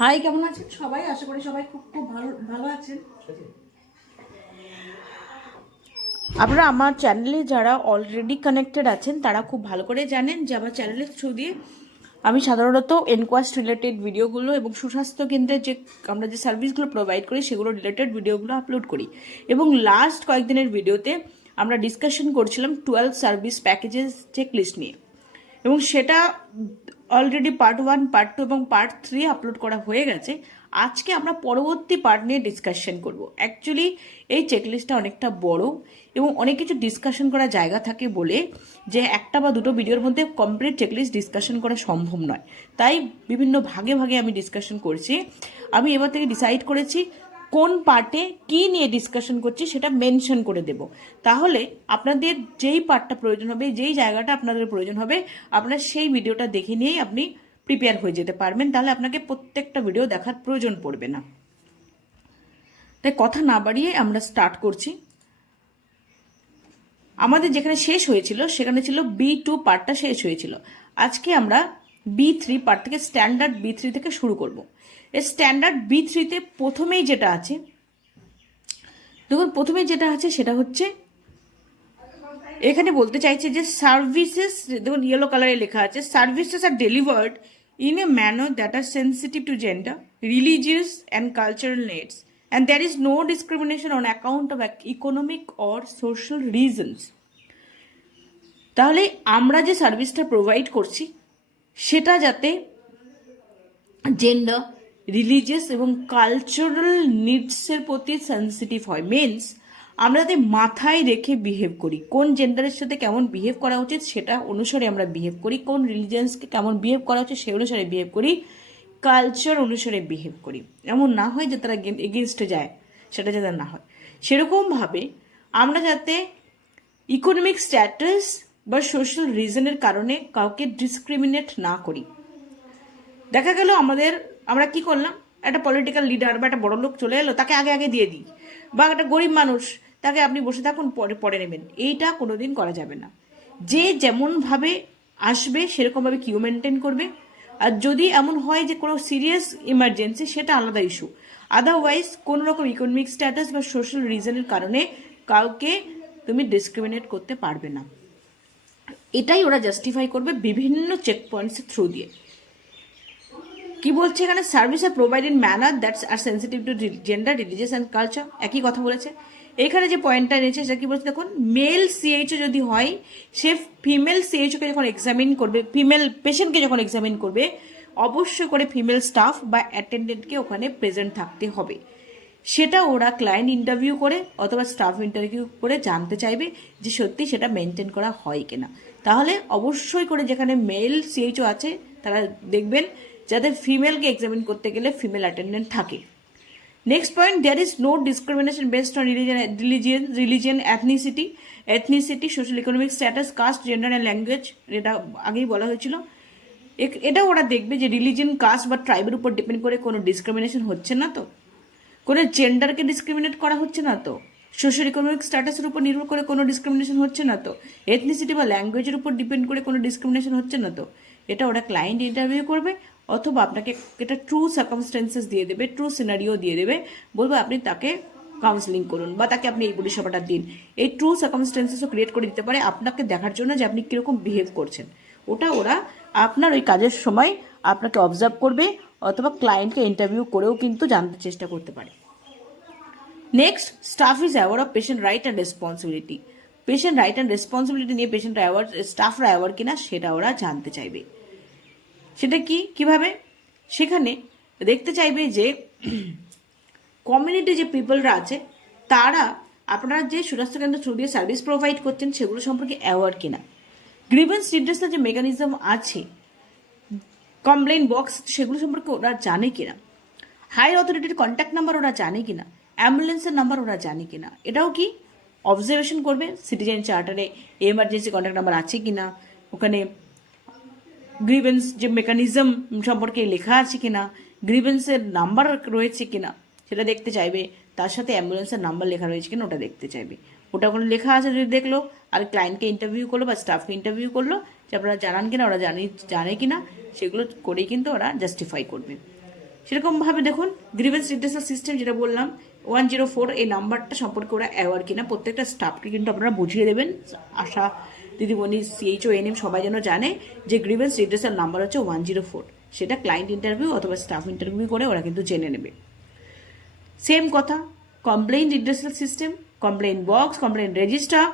High, কেমন আছেন সবাই? আশা করি সবাই খুব খুব ভালো ভালো আছেন। আপনারা আমার চ্যানেলে যারা অলরেডি কানেক্টেড আছেন তারা খুব ভালো করে জানেন যে আমার চ্যানেলের থ্রু দিয়ে আমি সাধারণত এনকোয়াস্ট রিলেটেড ভিডিওগুলো এবং সুস্বাস্থ্য কেন্দ্রের যে আমরা যে সার্ভিসগুলো প্রোভাইড করি সেগুলো রিলেটেড ভিডিওগুলো আপলোড করি। এবং লাস্ট কয়েকদিনের ভিডিওতে আমরা ডিসকাশন করছিলাম 12 সার্ভিস প্যাকেজেস চেকলিস্ট নিয়ে, এবং সেটা অলরেডি পার্ট 1, পার্ট 2 এবং পার্ট 3 আপলোড করা হয়ে গেছে। আজকে আমরা পরবর্তী পার্ট নিয়ে ডিসকাশন করব। অ্যাকচুয়ালি এই চেকলিস্টটা অনেকটা বড় এবং অনেক কিছু ডিসকাশন করার জায়গা থাকে বলে যে একটা বা দুটো ভিডিওর মধ্যে কমপ্লিট চেকলিস্ট ডিসকাশন করা সম্ভব নয়। তাই বিভিন্ন ভাগে ভাগে আমি ডিসকাশন করছি। আমি এবার থেকে ডিসাইড করেছি কোন পার্টে কি নিয়ে ডিসকাশন করছি সেটা মেনশন করে দেব। তাহলে আপনাদের যেই পার্টটা প্রয়োজন হবে, যেই জায়গাটা আপনাদের প্রয়োজন হবে, আপনারা সেই ভিডিওটা দেখে নিয়েই আপনি প্রিপেয়ার হয়ে যেতে পারবেন। তাহলে আপনাকে প্রত্যেকটা ভিডিও দেখার প্রয়োজন পড়বে না। তাই কথা না বাড়িয়ে আমরা স্টার্ট করছি। আমাদের যেখানে শেষ হয়েছিল সেখানে ছিল B2 পার্টটা শেষ হয়েছিল। আজকে আমরা B3 পার্ট থেকে স্ট্যান্ডার্ড B3 থেকে শুরু করব। এই স্ট্যান্ডার্ড B3-তে প্রথমেই যেটা আছে, দেখুন প্রথমেই যেটা আছে সেটা হচ্ছে এখানে বলতে চাইছে যে সার্ভিসেস, দেখুন ইয়েলো কালারে লেখা আছে, services are delivered in a manner that are sensitive to gender, religious and cultural needs, and there is no discrimination on account of economic or social reasons. তাহলে আমরা যে সার্ভিসটা প্রোভাইড করছি সেটা যাতে জেন্ডার, রিলিজিয়াস এবং কালচারাল নিডসের প্রতি সেন্সিটিভ হয়, মিনস আমরা যাতে মাথায় রেখে বিহেভ করি, কোন জেন্ডারের সাথে কেমন বিহেভ করা উচিত সেটা অনুসারে আমরা বিহেভ করি, কোন রিলিজিয়ান্সকে কেমন বিহেভ করা উচিত সেই অনুসারে বিহেভ করি, কালচার অনুসারে বিহেভ করি। এমন না হয় যে তারা এগেনস্টে যায়, সেটা যাতে না হয়। সেরকমভাবে আমরা যাতে ইকোনমিক স্ট্যাটাস বা সোশ্যাল রিজনের কারণে কাউকে ডিসক্রিমিনেট না করি। দেখা গেল আমরা কি করলাম, একটা পলিটিক্যাল লিডার বা একটা বড় লোক চলে এলো, তাকে আগে আগে দিয়ে দিই, বা একটা গরিব মানুষ তাকে আপনি বসে থাকুন, পরে পরে নেবেন, এইটা কোনোদিন করা যাবে না। যে যেমনভাবে আসবে সেরকমভাবে কিউ মেনটেন করবে। আর যদি এমন হয় যে কোনো সিরিয়াস ইমার্জেন্সি, সেটা আলাদা ইস্যু। আদারওয়াইজ কোনো রকম ইকোনমিক স্ট্যাটাস বা সোশ্যাল রিজনের কারণে কাউকে তুমি ডিসক্রিমিনেট করতে পারবে না। এটাই ওরা জাস্টিফাই করবে বিভিন্ন চেক পয়েন্টসের থ্রু দিয়ে। কি বলছে এখানে, service are provide in manner that's are sensitive to gender, religious and culture, একই কথা বলেছে। এখানে যে পয়েন্টটা নিয়েছে সেটা কি বলছে দেখুন, মেল সিএইচও যদি হয়, সে ফিমেল সিএইচওকে যখন এক্সামিন করবে, ফিমেল পেশেন্টকে যখন এক্সামিন করবে, অবশ্যই করে ফিমেল স্টাফ বা অ্যাটেন্ডেন্টকে ওখানে প্রেজেন্ট থাকতে হবে। সেটা ওরা ক্লায়েন্ট ইন্টারভিউ করে অথবা স্টাফ ইন্টারভিউ করে জানতে চাইবে যে সত্যি সেটা মেনটেন করা হয় কিনা। তাহলে অবশ্যই করে যেখানে মেল সিএইচও আছে তারা দেখবেন যাতে ফিমেলকে এক্সামিন করতে গেলে ফিমেল অ্যাটেন্ডেন্ট থাকে। Next point, there is no discrimination based on religion, ethnicity, social economic status, caste, gender and language. এটা আগেই বলা হয়েছিল। এটা ওরা দেখবে যে রিলিজিয়ন, কাস্ট বা ট্রাইবের উপর ডিপেন্ড করে কোনো ডিসক্রিমিনেশন হচ্ছে না তো, কোনো জেন্ডারকে ডিসক্রিমিনেট করা হচ্ছে না তো, সোশ্যাল ইকোনমিক স্ট্যাটাসের উপর নির্ভর করে কোনো ডিসক্রিমিনেশন হচ্ছে না তো, এথনিসিটি বা ল্যাঙ্গুয়েজের উপর ডিপেন্ড করে কোনো ডিসক্রিমিনেশন হচ্ছে না তো। এটা ওরা ক্লায়েন্ট ইন্টারভিউ করবে অথবা আপনাকে এটা ট্রু সার্কামস্টেন্সেস দিয়ে দেবে, ট্রু সিনারিও দিয়ে দেবে, বলবে আপনি তাকে কাউন্সিলিং করুন বা তাকে আপনি এই পরিষেবাটা দিন। এই ট্রু সার্কামস্টেন্সেসও ক্রিয়েট করে দিতে পারে আপনাকে দেখার জন্য যে আপনি কীরকম বিহেভ করছেন। ওটা ওরা আপনার ওই কাজের সময় আপনাকে অবজার্ভ করবে অথবা ক্লায়েন্টকে ইন্টারভিউ করেও কিন্তু জানতে চেষ্টা করতে পারে। Next, staff is aware of patient right and responsibility. Patient right and responsibility নিয়ে পেশেন্টরা অ্যাওয়ার, স্টাফরা অ্যাওয়ার কিনা সেটা ওরা জানতে চাইবে। সেটা কিভাবে, সেখানে দেখতে চাইবে যে কমিউনিটি যে পিপলরা আছে তারা আপনারা যে স্বাস্থ্যকেন্দ্র থ্রু দিয়ে সার্ভিস প্রোভাইড করছেন সেগুলো সম্পর্কে অ্যাওয়ার কিনা। গ্রিভেন্স রিড্রেসের যে মেকানিজম আছে, কমপ্লেইন বক্স, সেগুলো সম্পর্কে ওরা জানে কিনা। হায়ার অথরিটির কন্ট্যাক্ট নাম্বার ওরা জানে কিনা, অ্যাম্বুলেন্সের নাম্বার ওরা জানে কিনা, এটাও কি অবজারভেশন করবে। সিটিজেন চার্টারে এমার্জেন্সি কন্ট্যাক্ট নাম্বার আছে কিনা, ওখানে গ্রিভেন্স যে মেকানিজম সম্পর্কে লেখা আছে কিনা, গ্রিভেন্সের নাম্বার রয়েছে কিনা সেটা দেখতে চাইবে। তার সাথে অ্যাম্বুলেন্সের নাম্বার লেখা রয়েছে কিনা ওটা দেখতে চাইবে। ওটা ওখানে লেখা আছে যদি দেখলো, আর ক্লায়েন্টকে ইন্টারভিউ করলো বা স্টাফকে ইন্টারভিউ করলো যে আপনারা জানান কিনা, ওরা জানে কিনা, সেগুলো করেই কিন্তু ওরা জাস্টিফাই করবে। সেরকমভাবে দেখুন গ্রিভেন্স রিড্রেসাল সিস্টেম যেটা বললাম 104, এই নাম্বারটা সম্পর্কে ওরা অ্যাওয়ার কিনা প্রত্যেকটা স্টাফকে কিন্তু আপনারা বুঝিয়ে দেবেন। আশা দিদিমণি, সিএইচও, এনএম সবাই যেন জানে যে গ্রিভেন্স রিড্রেসাল নাম্বার হচ্ছে 104। সেটা ক্লায়েন্ট ইন্টারভিউ অথবা স্টাফ ইন্টারভিউ করে ওরা কিন্তু জেনে নেবে। সেম কথা complain redressal system, complain box, complain register,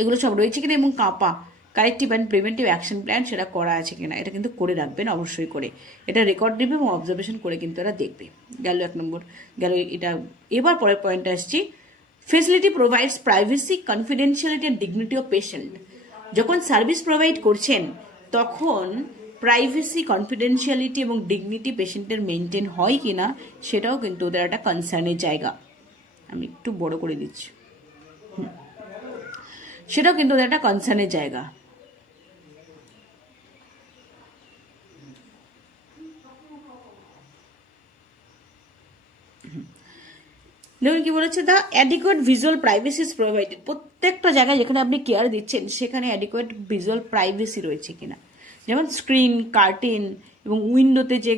এগুলো সব রয়েছে কিনা, এবং কাপা corrective and preventive action plan সেটা করা আছে কিনা, এটা কিন্তু করে রাখবেন অবশ্যই করে। এটা রেকর্ড নেবে এবং অবজারভেশন করে কিন্তু এরা দেখবে। গেল 1 নম্বর, গেল এটা। এবার পরের পয়েন্টে আসছি, facility provides privacy, confidentiality and dignity of patient. যখন সার্ভিস প্রোভাইড করছেন তখন প্রাইভেসি, কনফিডেন্সিয়ালিটি এবং ডিগনিটি পেশেন্টের মেনটেন হয় কিনা সেটাও কিন্তু ওদের একটা কনসার্নের জায়গা। আমি একটু বড় করে দিচ্ছি, সেটাও কিন্তু ওদের একটা কনসার্নের জায়গা। দেখুন কি বলেছে, the adequate visual privacy is provided. প্রত্যেকটা জায়গায় যেখানে আপনি কেয়ার দিচ্ছেন সেখানে অ্যাডিকুয়েট ভিজুয়াল প্রাইভেসি রয়েছে কিনা, যেমন স্ক্রিন, কার্টেন এবং উইন্ডোতে যে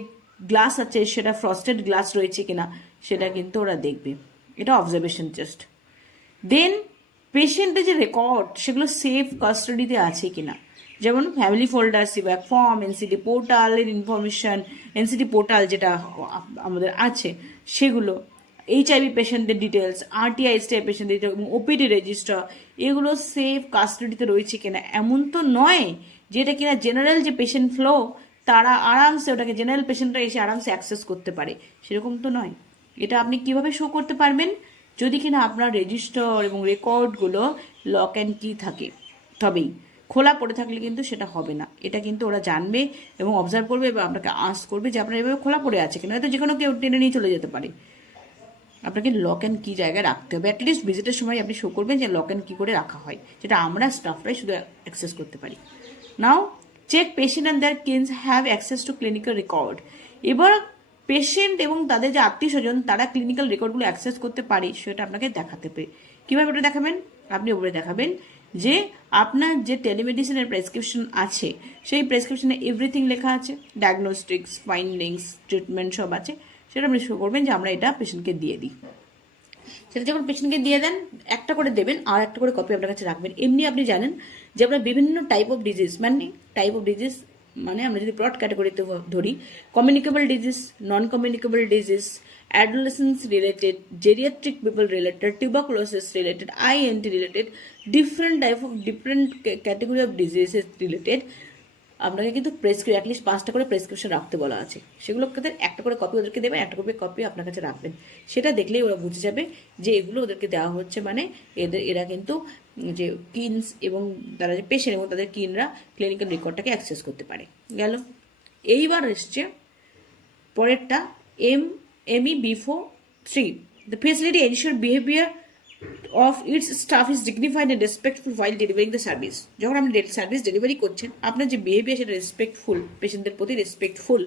গ্লাস আছে সেটা ফ্রস্টেড গ্লাস রয়েছে কিনা সেটা কিন্তু ওরা দেখবে। এটা অবজারভেশন জাস্ট। দেন পেশেন্টের যে রেকর্ড সেগুলো সেফ কাস্টাডিতে আছে কিনা, যেমন family folder, CBAC form, NCD পোর্টালের ইনফরমেশন, এনসিডি পোর্টাল যেটা আমাদের আছে সেগুলো, এইচআইভি পেশেন্টদের ডিটেলস, আরটিআই স্টে পেশেন্টদের ডিটেলস এবং ওপিডি রেজিস্টার, এগুলো সেফ কাস্টাডিতে রয়েছে কিনা। এমন তো নয় যে এটা কিনা জেনারেল যে পেশেন্ট ফ্লো তারা আরামসে ওটাকে জেনারেল পেশেন্টরা এসে আরামসে অ্যাক্সেস করতে পারে, সেরকম তো নয়। এটা আপনি কিভাবে শো করতে পারবেন, যদি কিনা আপনার রেজিস্টার এবং রেকর্ডগুলো লক অ্যান্ড কি থাকে, তবেই। খোলা পড়ে থাকলে কিন্তু সেটা হবে না। এটা কিন্তু ওরা জানবে এবং অবজার্ভ করবে এবং আপনাকে আস্ক করবে যে আপনার এভাবে খোলা পড়ে আছে কিনা, হয়তো যে কোনো কেউ টেনে নিয়ে চলে যেতে পারে। আপনাকে লক অ্যান্ড কি জায়গায় রাখতে হবে, অ্যাটলিস্ট ভিজিটের সময় আপনি শো করবেন যে লক অ্যান্ড কি করে রাখা হয়, যেটা আমরা স্টাফরাই শুধু অ্যাক্সেস করতে পারি। Now check patient and their kins have access to clinical record. এবার পেশেন্ট এবং তাদের যে আত্মীয় স্বজন তারা ক্লিনিক্যাল রেকর্ডগুলো অ্যাক্সেস করতে পারে সেটা আপনাকে দেখাতে হবে। কীভাবে ওটা দেখাবেন, আপনি ওপরে দেখাবেন যে আপনার যে টেলিমেডিসিনের প্রেসক্রিপশন আছে সেই প্রেসক্রিপশনে এভরিথিং লেখা আছে, ডায়াগনস্টিক্স, ফাইন্ডিংস, ট্রিটমেন্ট সব আছে। সেটা আপনি শো করবেন যে আমরা এটা পেশেন্টকে দিয়ে দিই। সেটা যখন পেশেন্টকে দিয়ে দেন একটা করে দেবেন আর একটা করে কপি আপনার কাছে রাখবেন। এমনি আপনি জানেন যে আমরা বিভিন্ন টাইপ অফ ডিজিজ, মানে আমরা যদি ব্রড ক্যাটাগরিতে ধরি, communicable disease, non communicable disease, adolescence related, geriatric people related, tuberculosis related, int related, different category of diseases related আপনাকে কিন্তু অ্যাটলিস্ট 5টা করে প্রেসক্রিপশন রাখতে বলা আছে। সেগুলোকে একটা করে কপি ওদেরকে দেবেন, একটা করে কপি আপনার কাছে রাখবেন। সেটা দেখলেই ওরা বুঝে যাবে যে এগুলো ওদেরকে দেওয়া হচ্ছে, মানে এরা কিন্তু যে কিনস এবং তারা যে পেশেন্ট এবং তাদের কিনরা ক্লিনিক্যাল রেকর্ডটাকে অ্যাক্সেস করতে পারে। গেল। এইবার এসছে পরেরটা, MEB43, the facility ensure behaviour of its staff is dignified and respectful while delivering the service. যখন আপনি সার্ভিস ডেলিভারি করছেন আপনার যে বিহেভিয়ার সেটা রেসপেক্টফুল, পেশেন্টদের প্রতি রেসপেক্টফুল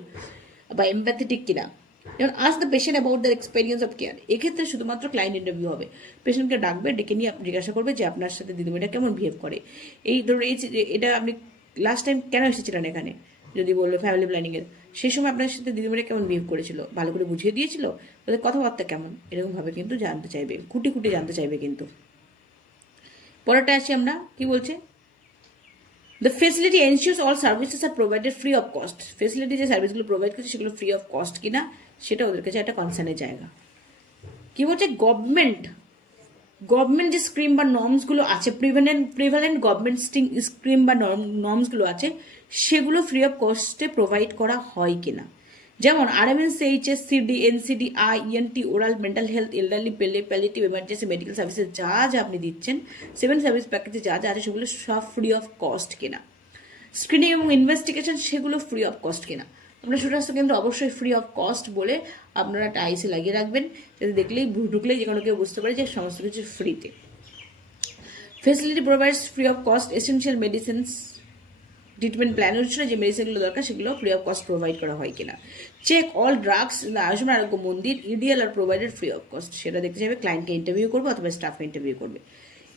বা এমপ্যাথেটিক কিনা। যেমন আজ the patient about the experience of care, এক্ষেত্রে শুধুমাত্র ক্লায়েন্ট ইন্টারভিউ হবে। পেশেন্টকে ডাকবে, ডেকে নিয়ে আপনি জিজ্ঞাসা করবে যে আপনার সাথে দিদিমণিটা কেমন বিহেভ করে। এই ধরুন এটা আপনি লাস্ট টাইম কেন এসেছিলেন এখানে, যদি বললো ফ্যামিলি প্ল্যানিংয়ের, সেই সময় আপনার সাথে দিদিমণি কেমন বিহেভ করেছিল, ভালো করে বুঝিয়ে দিয়েছিল, তাদের কথাবার্তা কেমন, এরকমভাবে কিন্তু জানতে চাইবে, খুঁটি জানতে চাইবে কিন্তু। পরেরটা আসি আমরা, কি বলছে, the facility ensures all services R provided free of cost. Facility যে সার্ভিসগুলো প্রোভাইড করছে সেগুলো ফ্রি অফ কস্ট কিনা সেটা ওদের কাছে একটা কনসার্নের জায়গা। কি বলছে, গভর্নমেন্ট যে স্কিম বা নর্মসগুলো আছে, প্রিভ্যালেন্ট গভর্নমেন্ট স্কিম বা নর্মসগুলো আছে সেগুলো ফ্রি অফ কস্টে প্রোভাইড করা হয় কিনা। যেমন RMNCHS, CD, NCD, IENT, oral, mental health, elderly, palliative, emergency medical services যা যা আপনি দিচ্ছেন, 7 সার্ভিস প্যাকেজে যা যা আছে সেগুলো সব ফ্রি অফ কস্ট কিনা। স্ক্রিনিং এবং ইনভেস্টিগেশন সেগুলো ফ্রি অফ কস্ট কিনা। আপনার সুস্বাস্থ্য কেন্দ্র অবশ্যই ফ্রি অফ কস্ট বলে আপনারা একটা আইসি লাগিয়ে রাখবেন, যাতে দেখলেই ঢুকলেই যে কোনো কেউ বুঝতে পারে যে সমস্ত কিছু ফ্রিতে। Facility provides free of cost essential medicines, treatment plan অনুসারে যে মেডিসিনগুলো দরকার সেগুলো ফ্রি অফ কস্ট প্রোভাইড করা হয় কিনা। Check all drugs Ayushman Arogya Mandir EDL are provided free of cost, সেটা দেখতে যাবে, ক্লায়েন্টকে ইন্টারভিউ করবে অথবা স্টাফকে ইন্টারভিউ করবে।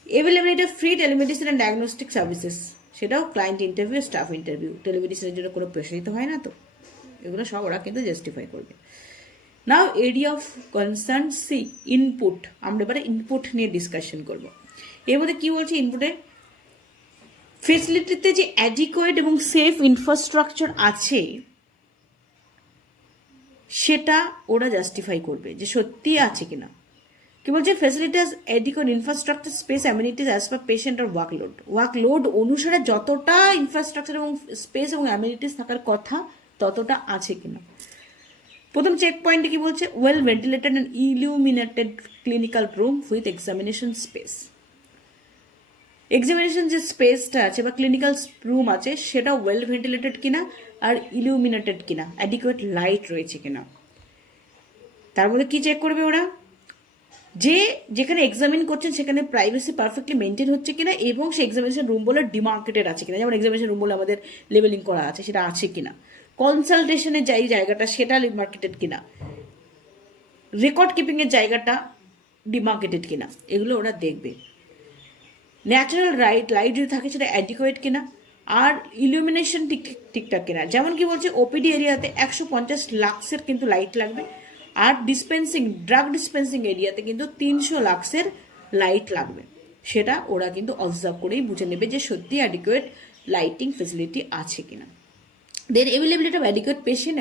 Availability of free telemedicine and diagnostic services, সেটাও ক্লায়েন্ট ইন্টারভিউ, স্টাফ ইন্টারভিউ। টেলিমেডিসিনের জন্য কোনো প্রেশার দিতে হয় না তো। এগুলো সব ওরা কিন্তু জাস্টিফাই করবে। Now area of concern see input, আমরা এবারে ইনপুট নিয়ে ডিসকাশন করব। এর মধ্যে কী বলছে ইনপুটে, ফেসিলিটিতে যে অ্যাডিকুয়েট এবং সেফ ইনফ্রাস্ট্রাকচার আছে সেটা ওরা জাস্টিফাই করবে যে সত্যি আছে কিনা। কি বলছে, facilities adequate infrastructure space amenities as per patient আর ওয়ার্কলোড অনুসারে যতটা ইনফ্রাস্ট্রাকচার এবং স্পেস এবং অ্যামিনিটিস থাকার কথা ততটা আছে কিনা। প্রথম চেক পয়েন্টে কি বলছে, well ventilated and illuminated clinical room with examination space. Examination যে স্পেসটা আছে বা ক্লিনিক্যাল রুম আছে সেটা ওয়েল ভেন্টিলেটেড কিনা আর ইলুমিনেটেড কিনা, অ্যাডিকুয়েট লাইট রয়েছে কিনা। তার মধ্যে কি চেক করবে ওরা, যে যেখানে এক্সামিন করছেন সেখানে প্রাইভেসি পারফেক্টলি মেনটেন হচ্ছে কিনা এবং সেই এক্সামিনেশন রুম বলে ডিমার্কেটেড আছে কিনা, যেমন এক্সামিনেশন রুম বলে আমাদের লেবেলিং করা আছে সেটা আছে কিনা, কনসালটেশনের জায়গাটা সেটা ডিমার্কেটেড কিনা, রেকর্ড কিপিংয়ের জায়গাটা ডিমার্কেটেড কিনা, এগুলো ওরা দেখবে। ন্যাচারাল লাইট যদি থাকে সেটা অ্যাডিকুয়েট কিনা, আর ইলুমিনেশন ঠিকঠাক কিনা। যেমন কি বলছে, ওপিডি এরিয়াতে 150 লাক্সের কিন্তু লাইট লাগবে, আর ড্রাগ ডিসপেন্সিং এরিয়াতে কিন্তু 300 লাক্সের লাইট লাগবে। সেটা ওরা কিন্তু অবজার্ভ করেই বুঝে নেবে যে সত্যি অ্যাডিকুয়েট লাইটিং ফেসিলিটি আছে কিনা। দেন অ্যাভেলেবিলিটি অফ অ্যাডিকুয়েট পেশেন্ট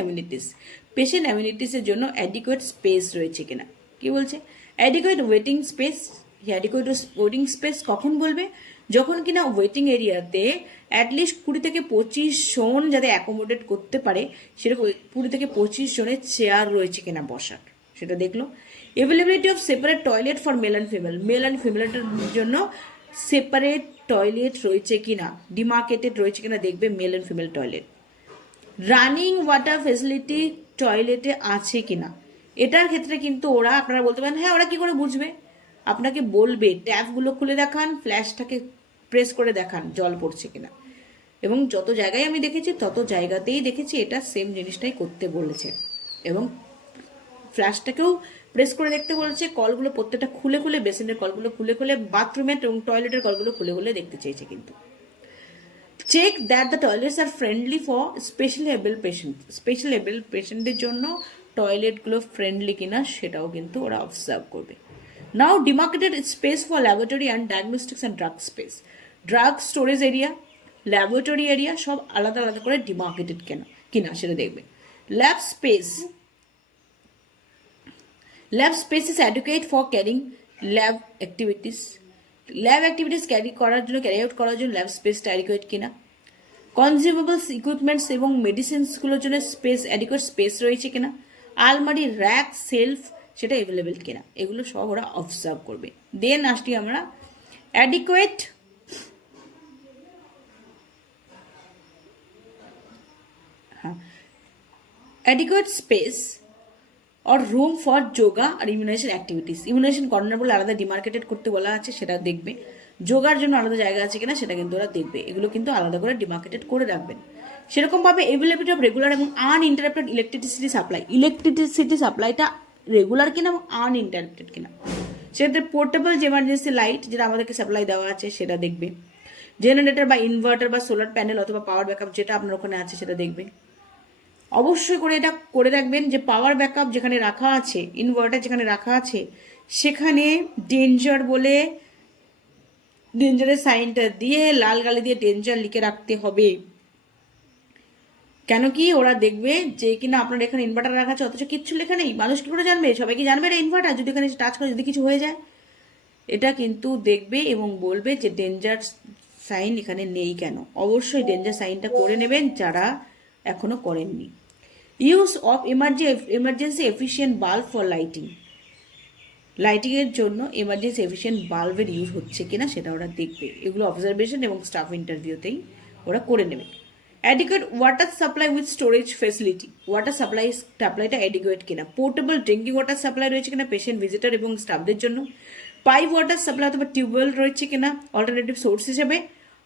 অ্যামিনিটিসের জন্য অ্যাডিকুয়েট স্পেস রয়েছে কিনা। কি বলছে, অ্যাডিকুয়েট ওয়েটিং স্পেস কখন বলবে, যখন কিনা ওয়েটিং এরিয়াতে অ্যাটলিস্ট 20 থেকে 25 জন যাতে অ্যাকোমোডেট করতে পারে সেরকম 20 থেকে 25 জনের চেয়ার রয়েছে কিনা বসার, সেটা দেখলো। Availability of separate toilet for male and ফিমেলের জন্য সেপারেট টয়লেট রয়েছে কিনা, ডিমার্কেটেড রয়েছে কিনা দেখবে male and female toilet. Running water facility টয়লেটে আছে কিনা, এটার ক্ষেত্রে কিন্তু ওরা, আপনারা বলতে পারেন হ্যাঁ ওরা কি করে বুঝবে, আপনাকে বলবে ট্যাপগুলো খুলে দেখান, ফ্ল্যাশটাকে প্রেস করে দেখান জল পড়ছে কিনা। এবং যত জায়গায় আমি দেখেছি তত জায়গাতেই দেখেছি এটা সেম জিনিসটাই করতে বলেছে, এবং ফ্ল্যাশটাকেও প্রেস করে দেখতে বলেছে, কলগুলো প্রত্যেকটা খুলে বেসিনের কলগুলো খুলে বাথরুমের এবং টয়লেটের কলগুলো খুলে দেখতে চেয়েছে। কিন্তু check that the toilets are friendly for specially able পেশেন্টের জন্য টয়লেটগুলো ফ্রেন্ডলি কিনা সেটাও কিন্তু ওরা অবজার্ভ করবে। Now demarcated space for laboratory and diagnostics and drug space, drug storage area, laboratory area সব আলাদা আলাদা করে ডিমার্কেটেড কিনা সেটা দেখবে। Lab space is adequate for carrying lab activities carry out করার জন্য ল্যাব স্পেসটা অ্যাডিকুয়েট কিনা। কনজিউমেবলস ইকুইপমেন্টস এবং মেডিসিনসগুলোর জন্য অ্যাডিকুয়েট স্পেস রয়েছে কিনা। আলমারি, র্যাক, সেলফ সেটা অ্যাভেলেবেল কিনা, এগুলো সব ওরা অবজার্ভ করবে। দেন আসছি আমরা adequate space or room for yoga আর ইমিউনাইজেশন অ্যাক্টিভিটিস। ইমিউনাইজেশন কর্নার বলে আলাদা ডিমার্কেটেড করতে বলা আছে, সেটা দেখবে। যোগার জন্য আলাদা জায়গা আছে কিনা সেটা কিন্তু ওরা দেখবে, এগুলো কিন্তু আলাদা করে ডিমার্কেটেড করে রাখবেন। সেরকমভাবে অ্যাভেলেবিলিটি অফ রেগুলার এবং আনইন্টারাপ্টেড ইলেকট্রিসিটি সাপ্লাইটা রেগুলার কিনা এবং আনইন্টারাপ্টেড কিনা। সেক্ষেত্রে পোর্টেবল যে এমার্জেন্সি লাইট যেটা আমাদেরকে সাপ্লাই দেওয়া আছে সেটা দেখবে। জেনারেটর বা ইনভার্টার বা সোলার প্যানেল অথবা পাওয়ার ব্যাকআপ যেটা আপনার ওখানে আছে সেটা দেখবে। অবশ্যই করে এটা করে রাখবেন যে পাওয়ার ব্যাকআপ যেখানে রাখা আছে, ইনভার্টার যেখানে রাখা আছে সেখানে ডেঞ্জারের সাইনটা দিয়ে লাল গালি দিয়ে ডেঞ্জার লিখে রাখতে হবে। কেন কি ওরা দেখবে যে কিনা আপনার এখানে ইনভার্টার রাখা আছে অথচ কিচ্ছু লেখা নেই, মানুষ কি করে জানবে, সবাই কি জানবে এটা ইনভার্টার, যদি এখানে টাচ করে যদি কিছু হয়ে যায়। এটা কিন্তু দেখবে এবং বলবে যে ডেঞ্জার সাইন এখানে নেই কেন। অবশ্যই ডেঞ্জার সাইনটা করে নেবেন যারা এখনো করেননি। Use of emergency efficient bulb for লাইটিংয়ের জন্য এমার্জেন্সি এফিশিয়েন্ট বাল্বের ইউজ হচ্ছে কিনা সেটা ওরা দেখবে। এগুলো অবজারভেশন এবং স্টাফ ইন্টারভিউতেই ওরা করে নেবে। Adequate water supply with storage facility, water সাপ্লাইটা অ্যাডিকুয়েট কিনা। পোর্টেবল ড্রিঙ্কিং ওয়াটার সাপ্লাই রয়েছে কিনা পেশেন্ট, ভিজিটার এবং স্টাফদের জন্য। পাইপ ওয়াটার সাপ্লাই অথবা টিউবওয়েল রয়েছে কিনা অল্টারনেটিভ সোর্স হিসেবে।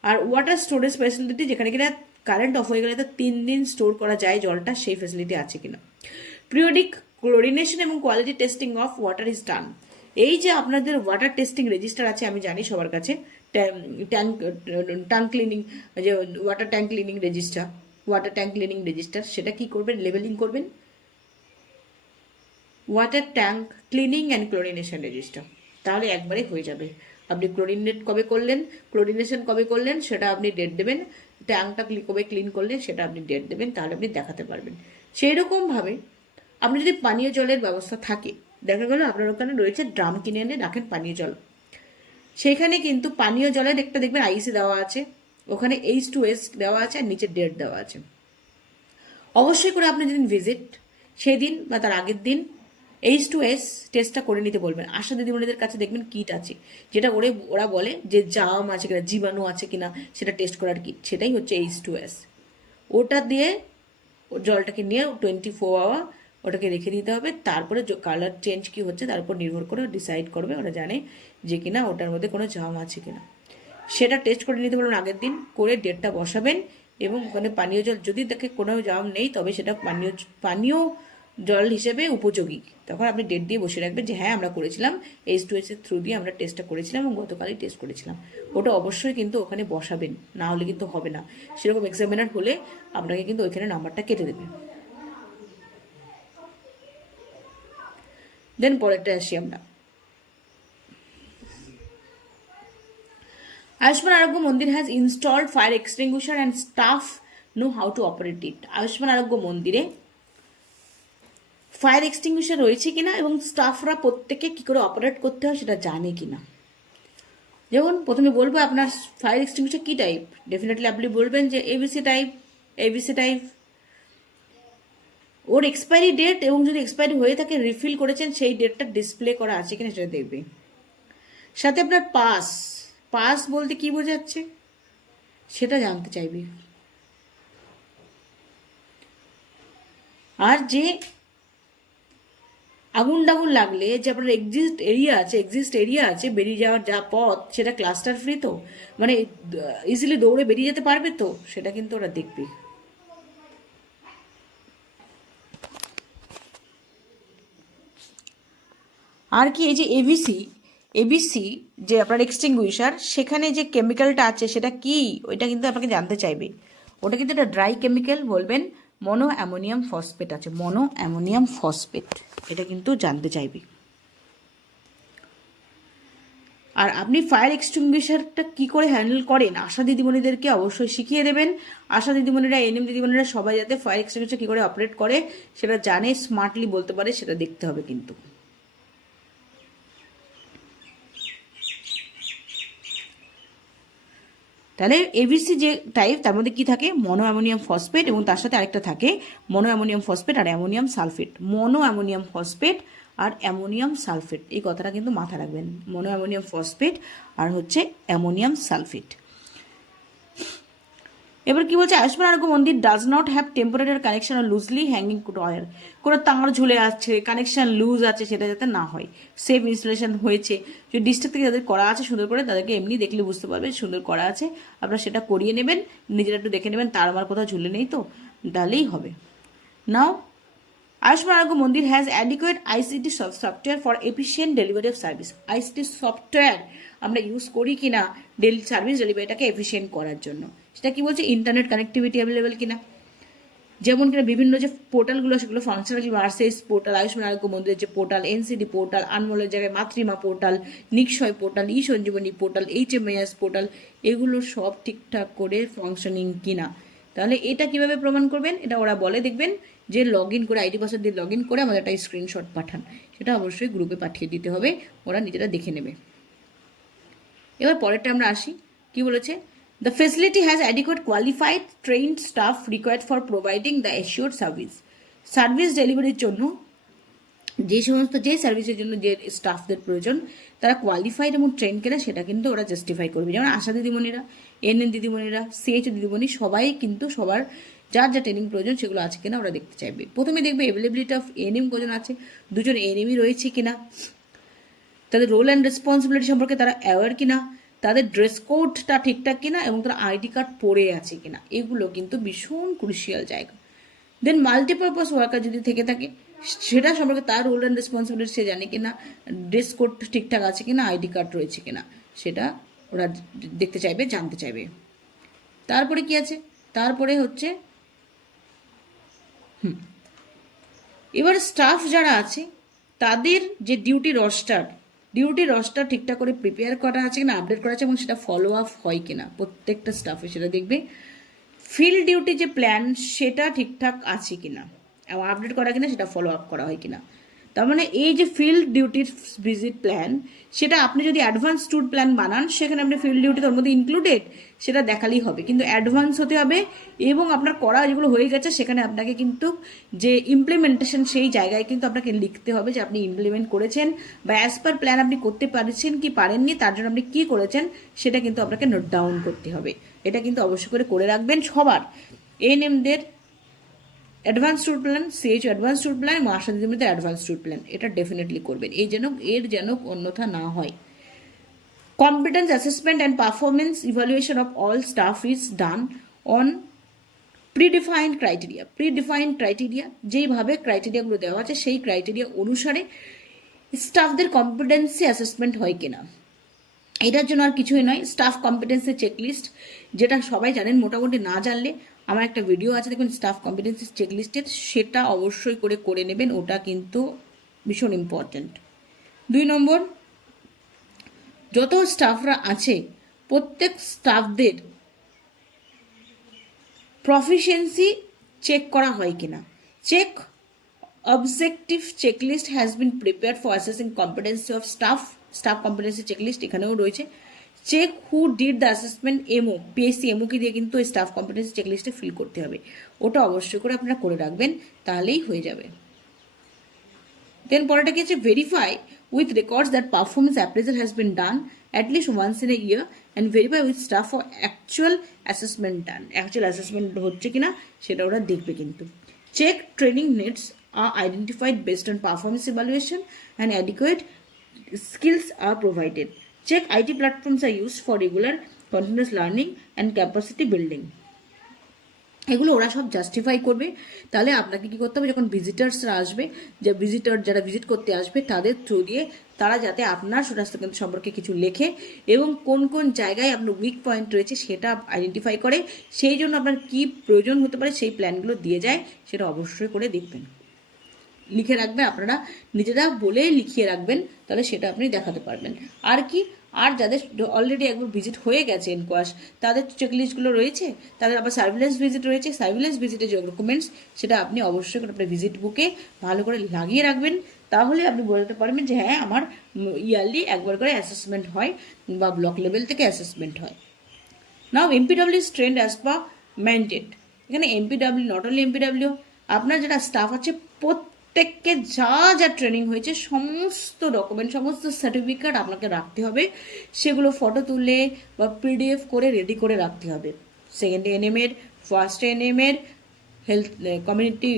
আর ওয়াটার স্টোরেজ ফেসিলিটি যেখানে কিনা কারেন্ট অফ হয়ে গেলে তো 3 দিন স্টোর করা যায় জলটা, সেই ফেসিলিটি আছে কিনা। পিরিয়ডিক ক্লোরিনেশন এবং quality testing of water is done. এই যে আপনাদের ওয়াটার টেস্টিং রেজিস্টার আছে আমি জানি সবার কাছে, ট্যাঙ্ক ক্লিনিং যে water tank cleaning register, water tank cleaning register, সেটা কি করবেন, লেবেলিং করবেন water tank cleaning and chlorination register, তাহলে একবারে হয়ে যাবে। আপনি ক্লোরিনেট কবে করলেন, ক্লোরিনেশন কবে করলেন সেটা আপনি ডেট দেবেন, ট্যাঙ্কটা কবে ক্লিন করলেন সেটা আপনি ডেট দেবেন, তাহলে আপনি দেখাতে পারবেন। সেই রকমভাবে আপনি যদি পানীয় জলের ব্যবস্থা থাকে, দেখা গেল আপনার ওখানে রয়েছে ড্রাম কিনে এনে রাখেন পানীয় জল, সেখানে কিন্তু পানীয় জলের একটা দেখবেন আইসি দেওয়া আছে, ওখানে H2S দেওয়া আছে আর নিচে ডেট দেওয়া আছে। অবশ্যই করে আপনি যেদিন ভিজিট সেই দিন বা তার আগের দিন H2S টেস্টটা করে নিতে বলবেন। আশা দিদিমণিদের কাছে দেখবেন কিট আছে, যেটা ওরা বলে যে জাম আছে কিনা, জীবাণু আছে কিনা সেটা টেস্ট করার কিট, সেটাই হচ্ছে H2S। ওটা দিয়ে জলটাকে নিয়ে 24 আওয়ার ওটাকে রেখে দিতে হবে, তারপরে কালার চেঞ্জ কি হচ্ছে তার উপর নির্ভর করে ডিসাইড করবে, ওরা জানে যে কিনা ওটার মধ্যে কোনো জাম আছে কিনা, সেটা টেস্ট করে নিতে পারবেন আগের দিন, করে ডেটটা বসাবেন। এবং ওখানে পানীয় জল যদি দেখে কোনো জাম নেই তবে সেটা পানীয় জল হিসেবে উপযোগী, তখন আপনি ডেট দিয়ে বসে রাখবেন যে হ্যাঁ আমরা করেছিলাম, H2S এর থ্রু দিয়ে আমরা টেস্টটা করেছিলাম এবং গতকালই টেস্ট করেছিলাম। ওটা অবশ্যই কিন্তু ওখানে বসাবেন, না হলে কিন্তু হবে না। সেরকম এক্সামিনার হলে আপনাকে কিন্তু ওইখানে নাম্বারটা কেটে দেবে। দেন পরেরটা আসি আমরা। Ayushman Arogya Mandir has installed fire extinguisher and staff know how to operate it. Ayushman Arogya মন্দিরে ফায়ার এক্সটিংগুইশার রয়েছে কিনা এবং স্টাফরা প্রত্যেকে কী করে অপারেট করতে হয় সেটা জানে কিনা। যেমন প্রথমে বলবো আপনার ফায়ার এক্সটিংগুইশার কী টাইপ, ডেফিনেটলি আপনি বলবেন যে এবিসি টাইপ। ওর এক্সপায়ারি ডেট এবং যদি এক্সপায়ারি হয়ে থাকে রিফিল করেছেন সেই ডেটটা ডিসপ্লে করা আছে কিনা সেটা দেখবে। সাথে আপনার পাস বলতে কি বোঝাচ্ছে সেটা জানতে চাইবে। আর যে আগুন লাগলে যে আপনার এক্সিস্ট এরিয়া আছে বেরিয়ে যাওয়ার যা পথ সেটা ক্লাস্টার ফ্রি তো, মানে ইজিলি দৌড়ে বেরিয়ে যেতে পারবে তো, সেটা কিন্তু ওরা দেখবে। আর কি এই যে এবিসি যে আপনার এক্সটিংগুইশার, সেখানে যে কেমিক্যালটা আছে সেটা কি ওইটা কিন্তু আপনাকে জানতে চাইবে। ওটা কিন্তু একটা ড্রাই কেমিক্যাল, বলবেন মনো অ্যামোনিয়াম ফসফেট আছে, মনো অ্যামোনিয়াম ফসফেট, এটা কিন্তু জানতে চাইবে। আর আপনি ফায়ার এক্সটিংগুইশারটা কী করে হ্যান্ডেল করেন আশা দিদিমণিদেরকে অবশ্যই শিখিয়ে দেবেন। আশা দিদিমণিরা এনএম দিদিমণিরা সবাই যাতে ফায়ার এক্সটিংগুইশার কী করে অপারেট করে সেটা জানে, স্মার্টলি বলতে পারে, সেটা দেখতে হবে কিন্তু। তাহলে এবিসি যে টাইপ তার মধ্যে কী থাকে, মনো অ্যামোনিয়াম ফসফেট এবং তার সাথে আরেকটা থাকে মনো অ্যামোনিয়াম ফসফেট আর অ্যামোনিয়াম সালফেট। মনো অ্যামোনিয়াম ফসফেট আর অ্যামোনিয়াম সালফেট, এই কথাটা কিন্তু মাথা রাখবেন, মনো অ্যামোনিয়াম ফসফেট আর হচ্ছে অ্যামোনিয়াম সালফেট। এবার কি বলছে, Ayushman Arogya Mandir does not have temporary connection আর লুজলি হ্যাঙ্গিং ওয়্যার, কোনো তার ঝুলে আছে কানেকশন লুজ আছে সেটা যাতে না হয়, সেফ ইনস্টলেশন হয়েছে। যদি ডিস্ট্রিক্ট থেকে যাদের করা আছে সুন্দর করে, তাদেরকে এমনি দেখলে বুঝতে পারবে সুন্দর করা আছে, আপনারা সেটা করিয়ে নেবেন, নিজেরা একটু দেখে নেবেন তার আমার কোথাও ঝুলে নেই তো, তাহলেই হবে। নাও Ayushman Arogya Mandir has adequate ICT software for efficient delivery of service. ICT software আমরা ইউজ করি কিনা সার্ভিস ডেলিভারিটাকে এফিশিয়েন্ট করার জন্য, সেটা কি বলছে, ইন্টারনেট কানেক্টিভিটি অ্যাভেলেবেল কিনা, যেমন কিনা বিভিন্ন যে পোর্টালগুলো সেগুলো ফাংশনাল, ভার্সেস পোর্টাল, আয়ুষ্মান আরোগ্য মন্দিরের যে পোর্টাল, এনসিডি পোর্টাল, আনমোলের জায়গায় মাতৃমা পোর্টাল, নিক্ষয় পোর্টাল, ই সঞ্জীবনী পোর্টাল, HMIS পোর্টাল, এগুলো সব ঠিকঠাক করে ফাংশনিং কিনা। তাহলে এটা কিভাবে প্রমাণ করবেন, এটা ওরা বলে দেখবেন যে লগ ইন করে আইডি পাসওয়ার্ড দিয়ে লগ ইন করে আমাদের একটা স্ক্রিনশট পাঠান, সেটা অবশ্যই গ্রুপে পাঠিয়ে দিতে হবে, ওরা নিজেরা দেখে নেবে। এবার পরেরটা আমরা আসি, কি বলেছে, the facility has adequate qualified trained staff required for providing the assured service ডেলিভারির জন্য যে সার্ভিসের জন্য যে স্টাফদের প্রয়োজন তারা কোয়ালিফাইড এবং ট্রেন কেনা, সেটা কিন্তু ওরা জাস্টিফাই করবে। যেমন আশা দিদিমণিরা, এনএন দিদিমণিরা, CH দিদিমণি, সবাই কিন্তু সবার যার যা ট্রেনিং প্রয়োজন সেগুলো আছে কিনা ওরা দেখতে চাইবে। প্রথমে দেখবে অ্যাভেলেবিলিটি অফ এনএম কজন আছে, দুজন এনএমই রয়েছে কিনা, তাদের রোল অ্যান্ড রেসপন্সিবিলিটি সম্পর্কে তারা অ্যাওয়ার কিনা, তাদের ড্রেস কোডটা ঠিকঠাক কিনা এবং তারা আইডি কার্ড পরে আছে কিনা, এগুলো কিন্তু ভীষণ ক্রুশিয়াল জায়গা। দেন মাল্টিপারপাস ওয়ার্কার যদি থেকে থাকে সেটা সম্পর্কে তার রোল অ্যান্ড রেসপন্সিবিলিটি সে জানে কিনা, ড্রেস কোড ঠিকঠাক আছে কিনা, আইডি কার্ড রয়েছে কিনা, সেটা ওরা দেখতে চাইবে, জানতে চাইবে। তারপরে কি আছে, তারপরে হচ্ছে এবার স্টাফ যারা আছে তাদের যে ডিউটি রস্টার ঠিকঠাক করে প্রিপেয়ার করা আছে কিনা, আপডেট করা আছে এবং সেটা ফলো আপ হয় কিনা প্রত্যেকটা স্টাফে, সেটা দেখবে। ফিল্ড ডিউটি যে প্ল্যান সেটা ঠিকঠাক আছে কিনা এবং আপডেট করা কিনা, সেটা ফলো আপ করা হয় কিনা। তার মানে এই যে ফিল্ড ডিউটির ভিজিট প্ল্যান, সেটা আপনি যদি অ্যাডভান্স ট্যুর প্ল্যান বানান, সেখানে আপনি ফিল্ড ডিউটি তার মধ্যে ইনক্লুডেড সেটা দেখালেই হবে, কিন্তু অ্যাডভান্স হতে হবে এবং আপনার করা যেগুলো হয়ে গেছে সেখানে আপনাকে কিন্তু যে ইমপ্লিমেন্টেশন সেই জায়গায় কিন্তু আপনাকে লিখতে হবে যে আপনি ইমপ্লিমেন্ট করেছেন বা অ্যাজ পার প্ল্যান আপনি করতে পারছেন কি পারেননি, তার জন্য আপনি কী করেছেন সেটা কিন্তু আপনাকে নোট ডাউন করতে হবে। এটা কিন্তু অবশ্যই করে রাখবেন সবার, এএনএমদের advance tour plan, CH advance tour plan এবং আশা দিদিমণিদের অ্যাডভান্স ট্যুর প্ল্যান, এটা ডেফিনেটলি করবেন, এর যেন অন্যথা না হয়। Competence assessment and performance evaluation of all staff is done on predefined criteria, যেইভাবে ক্রাইটেরিয়াগুলো দেওয়া আছে সেই ক্রাইটেরিয়া অনুসারে স্টাফদের কম্পিটেন্সি অ্যাসেসমেন্ট হয় কিনা। এটার জন্য আর কিছুই নয়, স্টাফ কম্পিটেন্সি চেকলিস্ট, যেটা সবাই জানেন, মোটামুটি না জানলে আমার একটা ভিডিও আছে দেখুন স্টাফ কম্পিটেন্সি চেকলিস্টের, সেটা অবশ্যই করে নেবেন, ওটা কিন্তু ভীষণ ইম্পর্ট্যান্ট। 2 নম্বর, যত স্টাফরা আছে প্রত্যেক স্টাফদের প্রফিসিয়েন্সি চেক করা হয় কিনা। Check objective checklist has been prepared for assessing competency of staff competency checklist এখানেও রয়েছে। Check who did the assessment MO, PSC এমওকে দিয়ে কিন্তু এই স্টাফ কম্পিটেন্সি চেকলিস্টে ফিল করতে হবে, ওটা অবশ্যই করে আপনারা করে রাখবেন, তাহলেই হয়ে যাবে। দেন পরেরটা কি আছে, verify with records that performance appraisal has been done at least once in a year and verify with staff for actual assessment done. Actual assessment হচ্ছে কিনা সেটা ওরা দেখবে কিন্তু। Check training needs are identified based on performance evaluation and adequate skills are provided. Check IT platforms are used for regular continuous learning and capacity building. এগুলো ওরা সব justify করবে। তাহলে আপনাকে কি করতে হবে, যখন ভিজিটার্সরা আসবে, যে যারা ভিজিট করতে আসবে তাদের থ্রু দিয়ে তারা যাতে আপনার স্বাস্থ্যকেন্দ্র সম্পর্কে কিছু লেখে এবং কোন কোন জায়গায় আপনার উইক পয়েন্ট রয়েছে সেটা আইডেন্টিফাই করে, সেই জন্য আপনার কি প্রয়োজন হতে পারে সেই প্ল্যানগুলো দিয়ে যায়, সেটা অবশ্যই করে দেখবেন, লিখে রাখবে, আপনারা নিজেরা বলে লিখিয়ে রাখবেন, তাহলে সেটা আপনি দেখাতে পারবেন। আর কি, আর যাদের অলরেডি একবার ভিজিট হয়ে গেছে এনকোয়াস, তাদের চেকলিস্টগুলো রয়েছে, তাদের আবার সার্ভিলেন্স ভিজিট রয়েছে, সার্ভিলেন্স ভিজিটের যে ডকুমেন্টস সেটা আপনি অবশ্যই করে আপনার ভিজিট বুকে ভালো করে লাগিয়ে রাখবেন, তাহলে আপনি বলতে পারবেন যে হ্যাঁ আমার ইয়ারলি একবার করে অ্যাসেসমেন্ট হয় বা ব্লক লেভেল থেকে অ্যাসেসমেন্ট হয়। Now MPW is trained as per mandate. এখানে এমপিডব্লিউ, নট অনলি এমপিডব্লিউ, আপনার যারা স্টাফ আছে প্রত্যেককে যা ট্রেনিং হয়েছে সমস্ত ডকুমেন্ট, সমস্ত সার্টিফিকেট আপনাকে রাখতে হবে, সেগুলো ফটো তুলে বা পিডিএফ করে রেডি করে রাখতে হবে। সেকেন্ড এএনএমের, ফার্স্ট এএনএমের, কমিউনিটি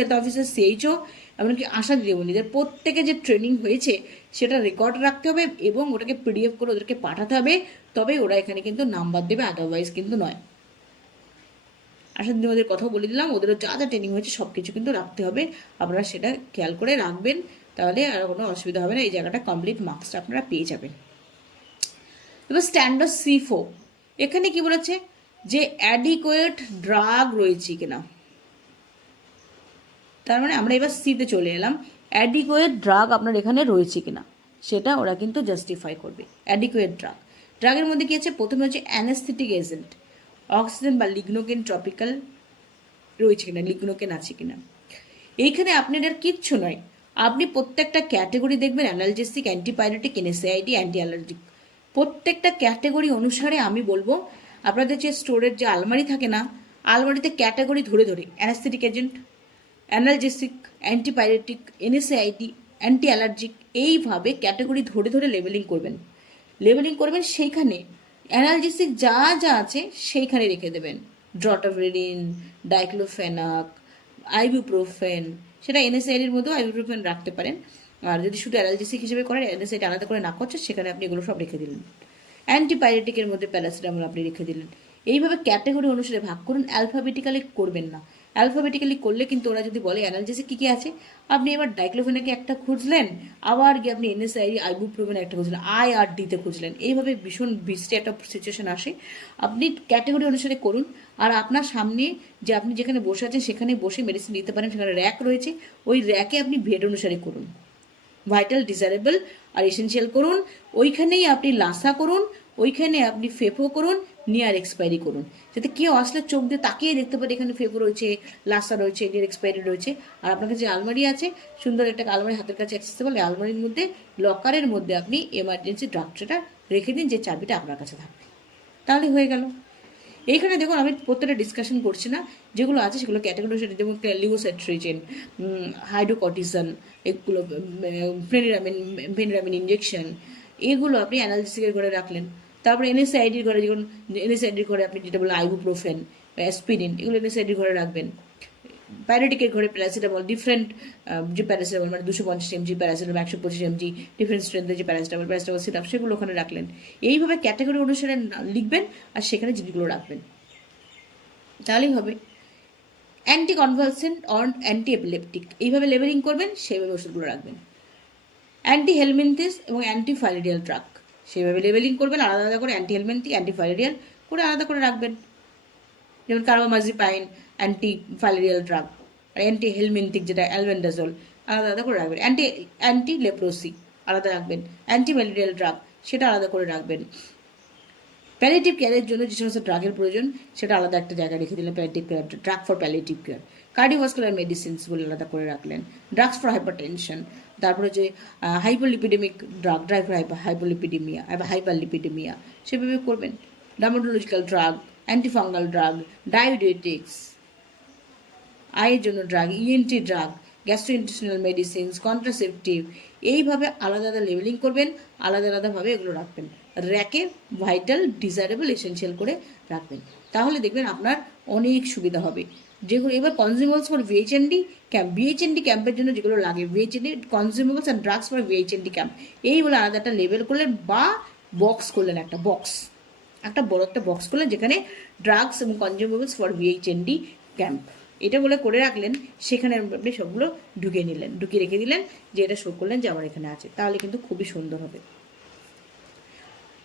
হেলথ অফিসার, সিএইচও, এমনকি আশা দিদিমণিদের প্রত্যেকে যে ট্রেনিং হয়েছে সেটা রেকর্ড রাখতে হবে এবং ওটাকে পিডিএফ করে ওদেরকে পাঠাতে হবে, তবে ওরা এখানে কিন্তু নাম্বার দেবে, আদারওয়াইজ কিন্তু নয়। আশা দিদিমণিদের কথাও বলে দিলাম, ওদেরও যা ট্রেনিং হয়েছে সব কিছু কিন্তু রাখতে হবে, আপনারা সেটা খেয়াল করে রাখবেন, তাহলে আর কোনো অসুবিধা হবে না, এই জায়গাটা কমপ্লিট মার্কসটা আপনারা পেয়ে যাবেন। এবার স্ট্যান্ডার্ড C4, এখানে কি বলেছে যে অ্যাডিকুয়েট ড্রাগ রয়েছে কিনা, তার মানে আমরা এবার সিতে চলে এলাম, অ্যাডিকুয়েট ড্রাগ আপনার এখানে রয়েছে কিনা সেটা ওরা কিন্তু জাস্টিফাই করবে। অ্যাডিকুয়েট ড্রাগের মধ্যে কি আছে, প্রথমে হচ্ছে অ্যানেস্থেটিক এজেন্ট, অক্সিজেন বা লিগনোকেন ট্রপিক্যাল রয়েছে কিনা, লিগনোকেন আছে কিনা। এইখানে আপনার আর কিচ্ছু নয়, আপনি প্রত্যেকটা ক্যাটেগরি দেখবেন, analgesic, antipyretic, NSAID, anti allergic, প্রত্যেকটা ক্যাটেগরি অনুসারে আমি বলবো আপনাদের যে স্টোরের যে আলমারি থাকে না, আলমারিতে ক্যাটেগরি ধরে ধরে anaesthetic agent, analgesic, antipyretic, NSAID, anti allergic, এইভাবে ক্যাটেগরি ধরে ধরে লেবেলিং করবেন, সেইখানে অ্যানালজেসিক যা আছে সেইখানে রেখে দেবেন, ড্রটাভেরিন, ডাইক্লোফেনাক, আইবুপ্রোফেন, সেটা এনএসআইডির মধ্যেও আইবুপ্রোফেন রাখতে পারেন, আর যদি শুধু অ্যানালজেসিক হিসেবে করেন, এনএসআইডি আলাদা করে না করছে, সেখানে আপনি এগুলো সব রেখে দিলেন। অ্যান্টিপাইরেটিকের মধ্যে প্যারাসিটামল আপনি রেখে দিলেন। এইভাবে ক্যাটেগরি অনুসারে ভাগ করুন, অ্যালফাবেটিক্যালি করবেন না, অ্যালফাবেটিক্যালি করলে কিন্তু ওরা যদি বলে অ্যানালজেসিক কী কী আছে, আপনি এবার ডাইক্লোফেনাকে একটা খুঁজলেন, আবার গিয়ে আপনি এনএসআইডি আইবুপ্রোফেন একটা খুঁজলেন, IRDতে খুঁজলেন, এইভাবে ভীষণ বৃষ্টি একটা সিচুয়েশন আসে। আপনি ক্যাটাগরি অনুসারে করুন, আর আপনার সামনে যে আপনি যেখানে বসে আছেন সেখানে বসে মেডিসিন নিতে পারেন, সেখানে র্যাক রয়েছে, ওই র্যাকে আপনি বেড অনুসারে করুন। ভাইটাল, ডিজারেবল আর এসেনশিয়াল করুন, ওইখানেই আপনি লাসা করুন, ওইখানে আপনি ফেফো করুন, নিয়ার এক্সপায়ারি করুন, যাতে কেউ আসলে চোখ দিয়ে তাকিয়ে দেখতে পারে এখানে ফেফো রয়েছে, লাসা রয়েছে, নিয়ার এক্সপায়ারি রয়েছে। আর আপনার কাছে আলমারি আছে, সুন্দর একটা আলমারি হাতের কাছে অ্যাক্সেসেবল, আলমারির মধ্যে লকারের মধ্যে আপনি এমার্জেন্সি ড্রাফটটা রেখে দিন, যে চাবিটা আপনার কাছে থাকবে, তাহলে হয়ে গেল। এইখানে দেখুন আমি প্রত্যেকটা ডিসকাশন করছি না, যেগুলো আছে সেগুলো ক্যাটাগরি, যেমন লিভোসেট্রিজিন, হাইড্রোকর্টিসন, এগুলো ফেনিরামিন ইঞ্জেকশন, এগুলো আপনি অ্যানালিসিসের ঘরে রাখলেন। তারপরে এনএসআইডির ঘরে, যখন এনএসআইডির ঘরে আপনি যেটা বলে আইবুপ্রোফেন, অ্যাসপিরিন, এগুলো এনএসআইডির ঘরে রাখবেন। প্যারাটিকের ঘরে প্যারাসিটামল, ডিফারেন্ট যে প্যারাসিটামল, মানে 250 mg প্যারাসিটামল, 125 mg, ডিফারেন্ট স্ট্রেন্থের যে প্যারাসিটামল সিরাপ, সেগুলো ওখানে রাখলেন। এইভাবে ক্যাটাগরি অনুসারে লিখবেন আর সেখানে জিনিসগুলো রাখবেন, তাহলেই হবে। Anti convulsant or anti epileptic, এইভাবে লেবেলিং করবেন, সেইভাবে ওষুধগুলো রাখবেন। অ্যান্টি হেলমিনথিস এবং অ্যান্টি ফাইলেরিয়াল ড্রাগ, সেইভাবে লেবেলিং করবেন, আলাদা আলাদা করে অ্যান্টি হেলমিনথিক, অ্যান্টি ফাইলেরিয়াল করে আলাদা করে রাখবেন। যেমন কার্বামাজিপাইন অ্যান্টি ফাইলেরিয়াল ড্রাগ, আর অ্যান্টি হেলমিনথিক যেটা অ্যালবেন্ডাজোল, আলাদা আলাদা করে রাখবেন। অ্যান্টি লেপ্রোসি আলাদা রাখবেন, অ্যান্টি ম্যালেরিয়াল ড্রাগ সেটা আলাদা করে রাখবেন। প্যালিয়েটিভ কেয়ারের জন্য যে সমস্ত ড্রাগের প্রয়োজন সেটা আলাদা একটা জায়গায় রেখে দিলেন, palliative care, drug for palliative care. Cardiovascular medicines বলে আলাদা করে রাখলেন। ড্রাগস ফর হাইপারটেনশন, তারপরে যে hypolipidemic drug, drug for hypolipidemia, hyperlipidemia, সেভাবে করবেন। Dermatological drug, antifungal drug, diabetics, আয়ের জন্য drug, ENT drug, gastrointestinal medicines, contraceptive, এইভাবে আলাদা আলাদা লেবেলিং করবেন, আলাদা আলাদাভাবে এগুলো রাখবেন, র্যাকে ভাইটাল, ডিজায়ারেবল, এসেনশিয়াল করে রাখবেন, তাহলে দেখবেন আপনার অনেক সুবিধা হবে। যেগুলো এবার কনজিউমেবলস ফর ভিএইচএনডি ক্যাম্প, ভিএইচএনডি ক্যাম্পের জন্য যেগুলো লাগে, VHND consumables and drugs for VHND camp, এই বলে আলাদা একটা লেবেল করলেন বা বক্স করলেন, একটা বড় একটা বক্স করলেন যেখানে ড্রাগস এবং কনজিউমেবলস ফর ভিএইচএনডি ক্যাম্প এটা বলে করে রাখলেন, সেখানে আপনি সবগুলো ঢুকিয়ে রেখে দিলেন, যে এটা শো করলেন যে আমার এখানে আছে, তাহলে কিন্তু খুবই সুন্দর হবে।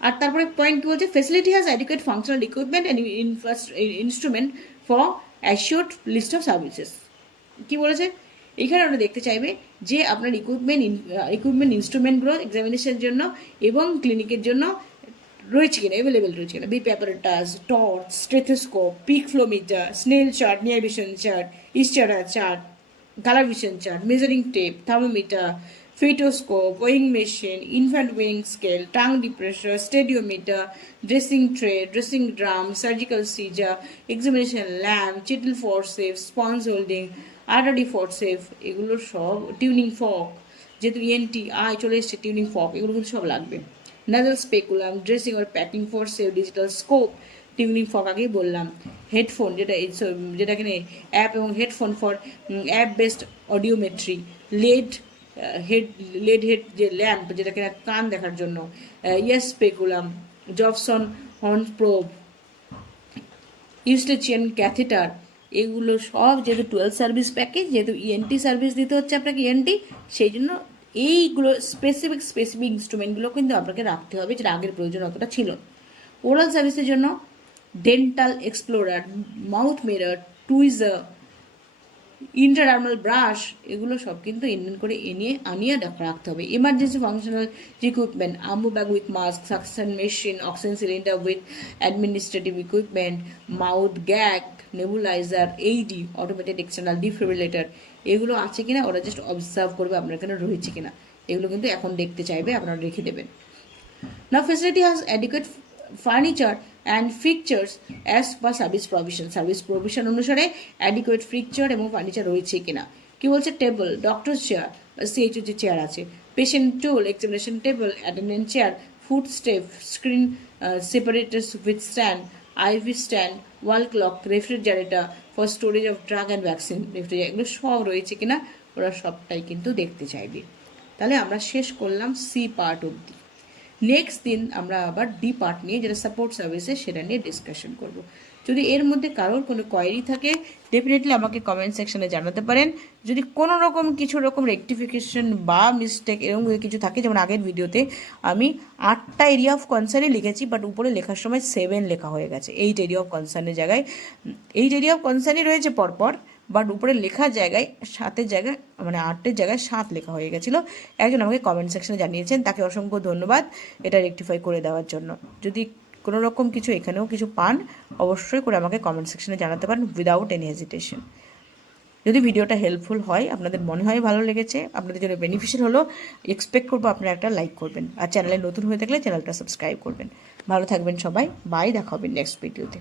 আর তারপরে পয়েন্ট কি বলছে, facility has adequate functional equipment and instrument for assured list of services. কি বলেছে এখানে? আমরা দেখতে চাইবে যে আপনার ইকুইপমেন্ট ইনস্ট্রুমেন্টগুলো এক্সামিনেশনের জন্য এবং ক্লিনিকের জন্য রয়েছে কিনা, অ্যাভেলেবেল রয়েছে কিনা। BP apparatus, torch, stethoscope, peak flowmeter, Snellen chart, near vision chart, ইস্টারা chart, colour vision chart, measuring tape, thermometer, fetoscope, weighing machine, infant weighing scale, tongue depressor, stadiometer, dressing tray, dressing drum, surgical scissor, examination lamp, Cheatle forceps, sponge holding, artery forceps, এগুলো সব, tuning ফক, যেহেতু ENT চলে এসছে, tuning ফক এগুলো কিন্তু সব লাগবে। নাজাল স্পেকুলাম, ড্রেসিং আর packing forceps, digital scope, tuning fork আগেই বললাম। হেডফোন, যেটা এখানে অ্যাপ এবং headphone for app based audiometry, LED head যে ল্যাম্প, যেটা কিনা কান দেখার জন্য, ইয়েস speculum, Jobson horn probe, Eustachian catheter, এগুলো সব যেহেতু 12 সার্ভিস প্যাকেজ, যেহেতু ইএনটি সার্ভিস দিতে হচ্ছে আপনাকে, ইএনটি, সেই জন্য এইগুলো স্পেসিফিক ইনস্ট্রুমেন্টগুলো কিন্তু আপনাকে রাখতে হবে, যেটা আগের প্রয়োজন অতটা ছিল। ওরাল সার্ভিসের জন্য dental explorer, mouth mirror, tweezer, interdermal brush, এগুলো সব কিন্তু ইনভেন্ট করে আনিয়ে রাখতে হবে। Emergency functional equipment, Ambu bag with mask, suction machine, oxygen cylinder with administrative equipment, mouth gag, nebuliser, AED, automated external defibrillator, এগুলো আছে কিনা ওরা জাস্ট অবজার্ভ করবে আপনার এখানে রয়েছে কিনা, এগুলো কিন্তু এখন দেখতে চাইবে, আপনারা রেখে দেবেন। Now facility has adequate furniture and fixtures as per service provision অনুসারে adequate fixture এবং ফার্নিচার রয়েছে কিনা। কি বলছে? টেবল, ডক্টর চেয়ার, সিএইচও যে চেয়ার আছে, patient stool, examination table, attendant chair, foot step, screen separators with stand, IV stand, wall clock, refrigerator for storage of drug and vaccine, এগুলো সব রয়েছে কিনা ওরা সবটাই কিন্তু দেখতে চাইবে। তাহলে আমরা শেষ করলাম সি পার্ট অবধি। নেক্সট দিন আমরা আবার ডি পার্ট নিয়ে, যেটা সাপোর্ট সার্ভিসেস, সেটা নিয়ে ডিসকাশন করব। যদি এর মধ্যে কারোর কোনো কোয়েরি থাকে ডেফিনেটলি আমাকে কমেন্ট সেকশনে জানাতে পারেন। যদি কোনো রকম কিছু রকম রেকটিফিকেশন বা মিস্টেক এরকম যদি কিছু থাকে, যেমন আগের ভিডিওতে আমি 8টা এরিয়া অফ কনসার্নই লিখেছি, বাট উপরে লেখার সময় 7 লেখা হয়ে গেছে। 8 এরিয়া অফ কনসার্নের জায়গায় 8 এরিয়া অফ কনসার্নই রয়েছে পরপর, বাট উপরে লেখার জায়গায় 7-এর জায়গায় মানে 8-এর জায়গায় 7 লেখা হয়ে গেছিলো। একজন আমাকে কমেন্ট সেকশনে জানিয়েছেন, তাকে অসংখ্য ধন্যবাদ এটা রেকটিফাই করে দেওয়ার জন্য। যদি কোনো রকম কিছু এখানেও কিছু পান অবশ্যই করে আমাকে কমেন্ট সেকশনে জানাতে পারেন উইদাউট এনি হেজিটেশন। যদি ভিডিওটা হেল্পফুল হয়, আপনাদের মনে হয় ভালো লেগেছে, আপনাদের জন্য বেনিফিশিয়াল হলো, এক্সপেক্ট করবো আপনারা একটা লাইক করবেন, আর চ্যানেলে নতুন হয়ে থাকলে চ্যানেলটা সাবস্ক্রাইব করবেন। ভালো থাকবেন সবাই, বাই, দেখা হবে নেক্সট ভিডিওতে।